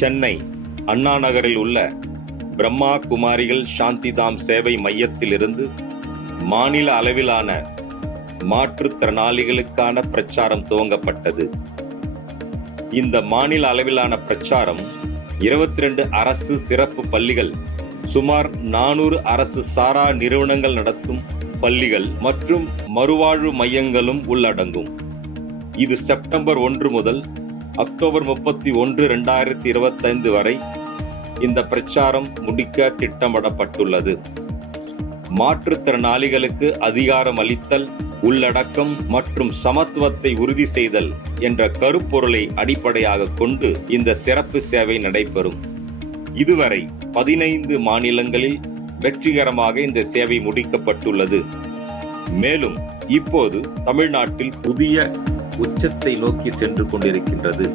சென்னை அண்ணா நகரில் உள்ள பிரம்மா குமாரிகள் சாந்திதாம் சேவை மையத்திலிருந்து மாநில அளவிலான மாற்றுத்திறனாளிகளுக்கான பிரச்சாரம் துவங்கப்பட்டது. இந்த மாநில அளவிலான பிரச்சாரம் இருபத்தி ரெண்டு அரசு சிறப்பு பள்ளிகள் சுமார் நானூறு அரசு சாரா நிறுவனங்கள் நடத்தும் பள்ளிகள் மற்றும் மறுவாழ்வு மையங்களும் உள்ளடங்கும். இது செப்டம்பர் ஒன்று முதல் அக்டோபர் முப்பத்தி ஒன்று ரெண்டாயிரத்தி இருபத்தைந்து வரை இந்த பிரச்சாரம் முடிக்க திட்டமிடப்பட்டுள்ளது. மாற்றுத்திறனாளிகளுக்கு அதிகாரம் அளித்தல் உள்ளடக்கம் மற்றும் சமத்துவத்தை உறுதி செய்தல் என்ற கருப்பொருளை அடிப்படையாக கொண்டு இந்த சிறப்பு சேவை நடைபெறும். இதுவரை பதினைந்து மாநிலங்களில் வெற்றிகரமாக இந்த சேவை முடிக்கப்பட்டுள்ளது. மேலும் இப்போது தமிழ்நாட்டில் புதிய உச்சத்தை நோக்கி சென்று கொண்டிருக்கின்றது.